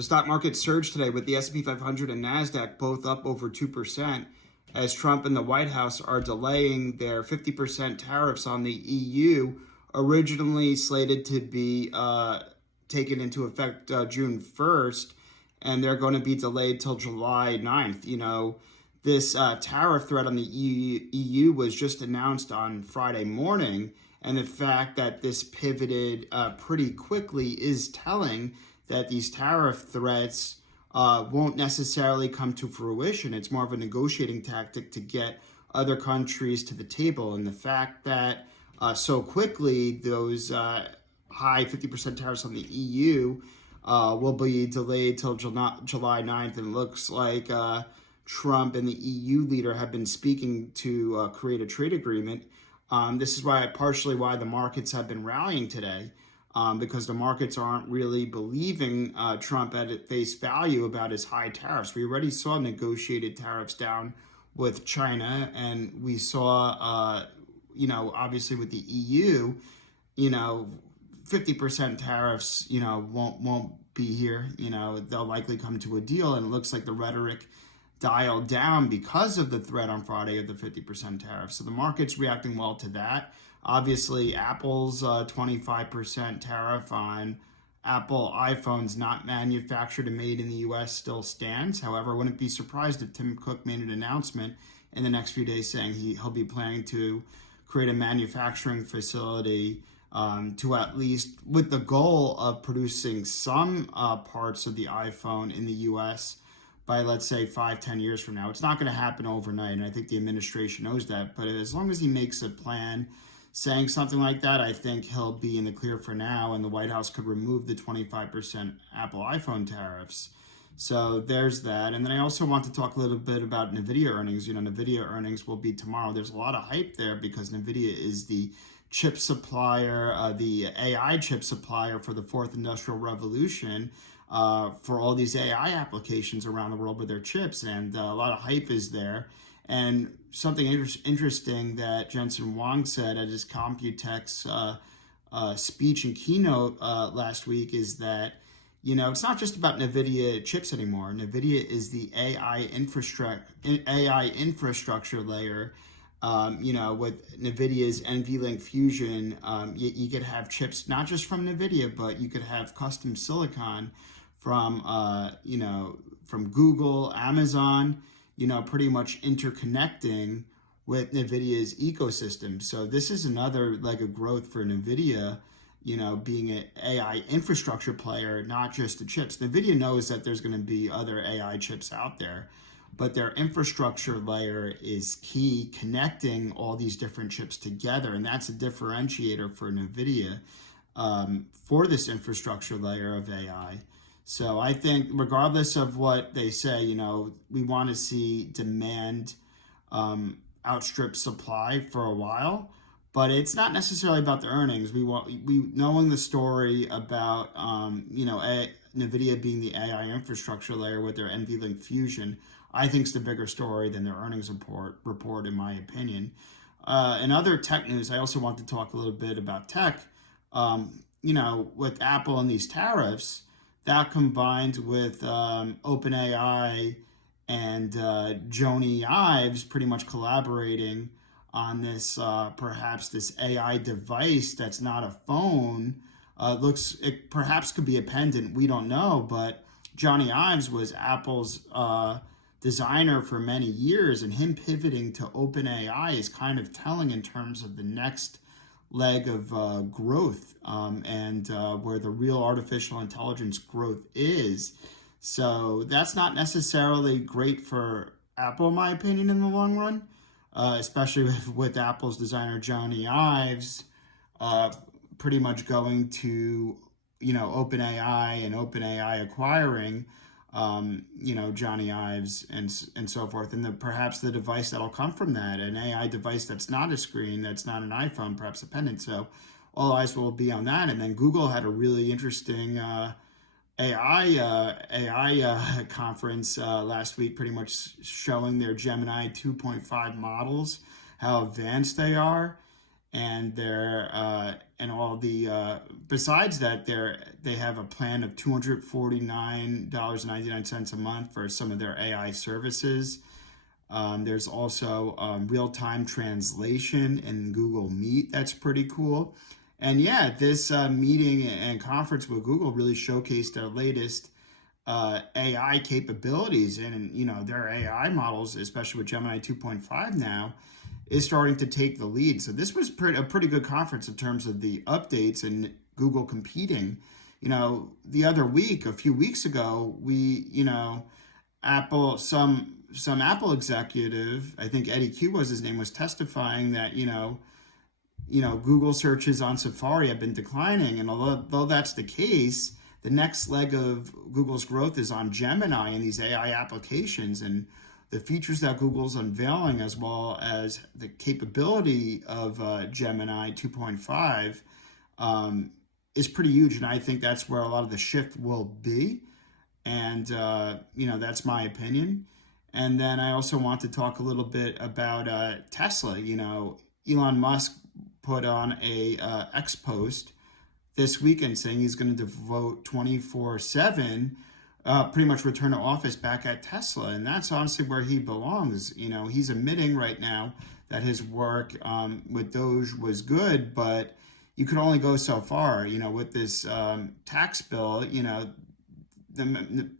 The stock market surged today with the S&P 500 and NASDAQ both up over 2% as Trump and the White House are delaying their 50% tariffs on the EU, originally slated to be taken into effect June 1st, and they're going to be delayed till July 9th. This tariff threat on the EU was just announced on Friday morning, and the fact that this pivoted pretty quickly is telling that these tariff threats won't necessarily come to fruition. It's more of a negotiating tactic to get other countries to the table. And the fact that so quickly those high 50% tariffs on the EU will be delayed till July 9th. And it looks like Trump and the EU leader have been speaking to create a trade agreement. This is partially why the markets have been rallying today. Because the markets aren't really believing Trump at face value about his high tariffs. We already saw negotiated tariffs down with China, and we saw, obviously with the EU, 50% tariffs, won't be here. They'll likely come to a deal, and it looks like the rhetoric dialed down because of the threat on Friday of the 50% tariff. So the market's reacting well to that. Obviously, Apple's 25% tariff on Apple iPhones not manufactured and made in the U.S. still stands. However, I wouldn't be surprised if Tim Cook made an announcement in the next few days saying he'll be planning to create a manufacturing facility to at least with the goal of producing some parts of the iPhone in the U.S. by, let's say, 5-10 years from now. It's not going to happen overnight, and I think the administration knows that. But as long as he makes a plan saying something like that, I think he'll be in the clear for now, and the White House could remove the 25% Apple iPhone tariffs. So there's that. And then I also want to talk a little bit about NVIDIA earnings. NVIDIA earnings will be tomorrow. There's a lot of hype there because NVIDIA is the chip supplier, the AI chip supplier for the fourth industrial revolution for all these AI applications around the world with their chips. And a lot of hype is there. And something interesting that Jensen Huang said at his Computex speech and keynote last week is that, it's not just about NVIDIA chips anymore. NVIDIA is the AI infrastructure layer. With NVIDIA's NVLink Fusion, you could have chips not just from NVIDIA, but you could have custom silicon from, from Google, Amazon, pretty much interconnecting with NVIDIA's ecosystem. So this is another leg of growth for NVIDIA, being an AI infrastructure player, not just the chips. NVIDIA knows that there's going to be other AI chips out there, but their infrastructure layer is key, connecting all these different chips together. And that's a differentiator for NVIDIA for this infrastructure layer of AI. So I think regardless of what they say, we want to see demand outstrip supply for a while, but it's not necessarily about the earnings. We knowing the story about NVIDIA being the AI infrastructure layer with their NVLink Fusion, I think is the bigger story than their earnings report in my opinion. In other tech news, I also want to talk a little bit about tech. With Apple and these tariffs, that combined with OpenAI and Jony Ives pretty much collaborating on this, perhaps this AI device that's not a phone. It perhaps could be a pendant. We don't know, but Jony Ives was Apple's designer for many years, and him pivoting to OpenAI is kind of telling in terms of the next leg of growth and where the real artificial intelligence growth is. So that's not necessarily great for Apple, in my opinion, in the long run, especially with Apple's designer Jony Ives pretty much going to OpenAI and OpenAI acquiring Jony Ives and so forth, and perhaps the device that'll come from that, an AI device that's not a screen, that's not an iPhone, perhaps a pendant. So all eyes will be on that. And then Google had a really interesting AI conference last week, pretty much showing their Gemini 2.5 models, how advanced they are. and and all the besides that, they have a plan of $249.99 a month for some of their AI services. There's also real-time translation in Google Meet. That's pretty cool. And yeah, this meeting and conference with Google really showcased their latest AI capabilities, and their AI models, especially with Gemini 2.5 now, is starting to take the lead. So this was a pretty good conference in terms of the updates and Google competing. The other week, a few weeks ago, Apple, some Apple executive, I think Eddie Q was his name, was testifying that Google searches on Safari have been declining, and although that's the case, the next leg of Google's growth is on Gemini and these AI applications, and the features that Google's unveiling, as well as the capability of Gemini 2.5, is pretty huge, and I think that's where a lot of the shift will be. And that's my opinion. And then I also want to talk a little bit about Tesla. Elon Musk put on a X post this weekend saying he's going to devote 24/7, pretty much return to office back at Tesla, and that's honestly where he belongs. He's admitting right now that his work with Doge was good, but you could only go so far. With this tax bill,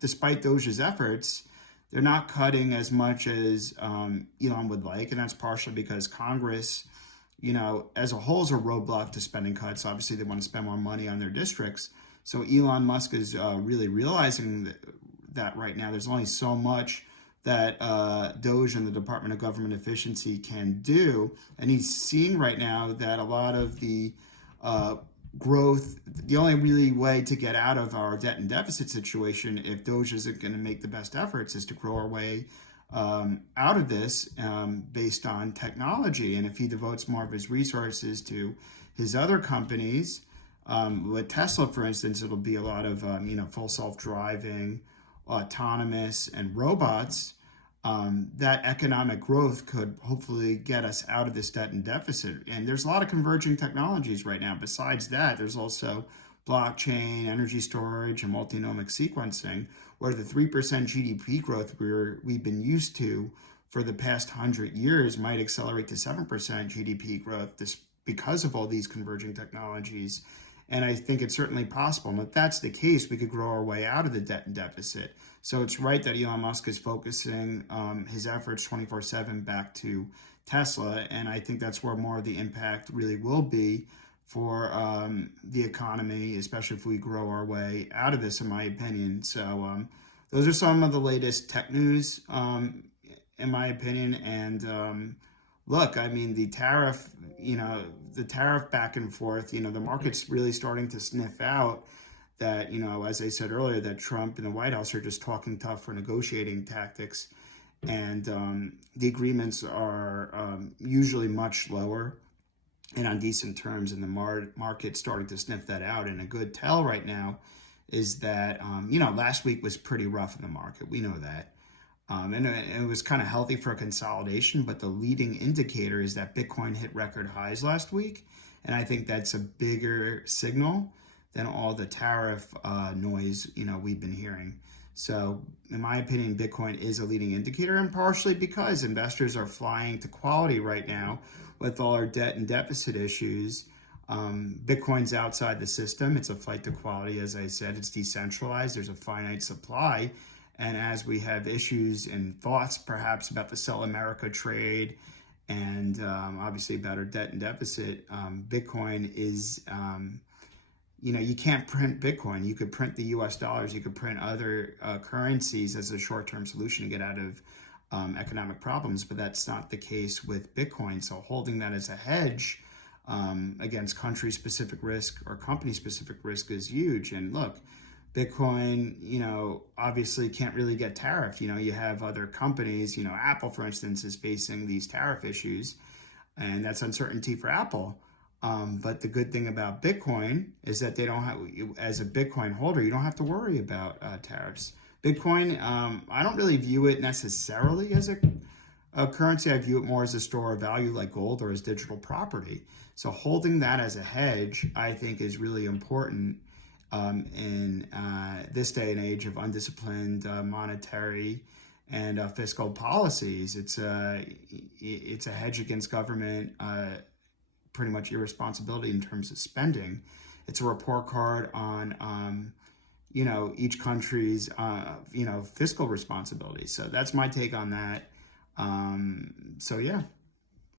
despite Doge's efforts, they're not cutting as much as Elon would like, and that's partially because Congress, as a whole, is a roadblock to spending cuts. Obviously, they want to spend more money on their districts. So Elon Musk is really realizing that right now there's only so much that Doge and the Department of Government Efficiency can do, and he's seeing right now that a lot of the growth, the only really way to get out of our debt and deficit situation, if Doge isn't going to make the best efforts, is to grow our way out of this based on technology. And if he devotes more of his resources to his other companies, with Tesla, for instance, it'll be a lot of full self-driving, autonomous, and robots. That economic growth could hopefully get us out of this debt and deficit. And there's a lot of converging technologies right now. Besides that, there's also blockchain, energy storage, and multi-omic sequencing, where the 3% GDP growth we've been used to for the past 100 years might accelerate to 7% GDP growth because of all these converging technologies. And I think it's certainly possible. And if that's the case, we could grow our way out of the debt and deficit. So it's right that Elon Musk is focusing his efforts 24/7 back to Tesla. And I think that's where more of the impact really will be for the economy, especially if we grow our way out of this, in my opinion. So those are some of the latest tech news, in my opinion. And look, I mean, the tariff back and forth, the market's really starting to sniff out that, as I said earlier, that Trump and the White House are just talking tough for negotiating tactics. And the agreements are usually much lower and on decent terms, and the market's starting to sniff that out. And a good tell right now is that, last week was pretty rough in the market. We know that. And it was kind of healthy for a consolidation, but the leading indicator is that Bitcoin hit record highs last week. And I think that's a bigger signal than all the tariff noise, we've been hearing. So in my opinion, Bitcoin is a leading indicator, and partially because investors are flying to quality right now with all our debt and deficit issues. Bitcoin's outside the system. It's a flight to quality. As I said, it's decentralized. There's a finite supply. And as we have issues and thoughts perhaps about the Sell America trade and obviously about our debt and deficit, Bitcoin is, you can't print Bitcoin. You could print the US dollars. You could print other currencies as a short-term solution to get out of economic problems, but that's not the case with Bitcoin. So holding that as a hedge against country-specific risk or company-specific risk is huge. And look, Bitcoin, obviously can't really get tariffed. You have other companies, Apple, for instance, is facing these tariff issues, and that's uncertainty for Apple. But the good thing about Bitcoin is that they don't have, as a Bitcoin holder, you don't have to worry about tariffs. Bitcoin, I don't really view it necessarily as a A currency, I view it more as a store of value like gold or as digital property. So holding that as a hedge, I think, is really important in this day and age of undisciplined monetary and fiscal policies. It's a hedge against government pretty much irresponsibility in terms of spending. It's a report card on each country's fiscal responsibility. So that's my take on that. So yeah.